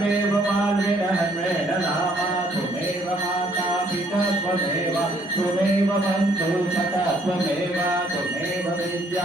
त्वमेव बालविरहमेण नामा त्वमेव माता पिता त्वमेव त्वमेव बन्धु सखा त्वमेव त्वमेव विद्या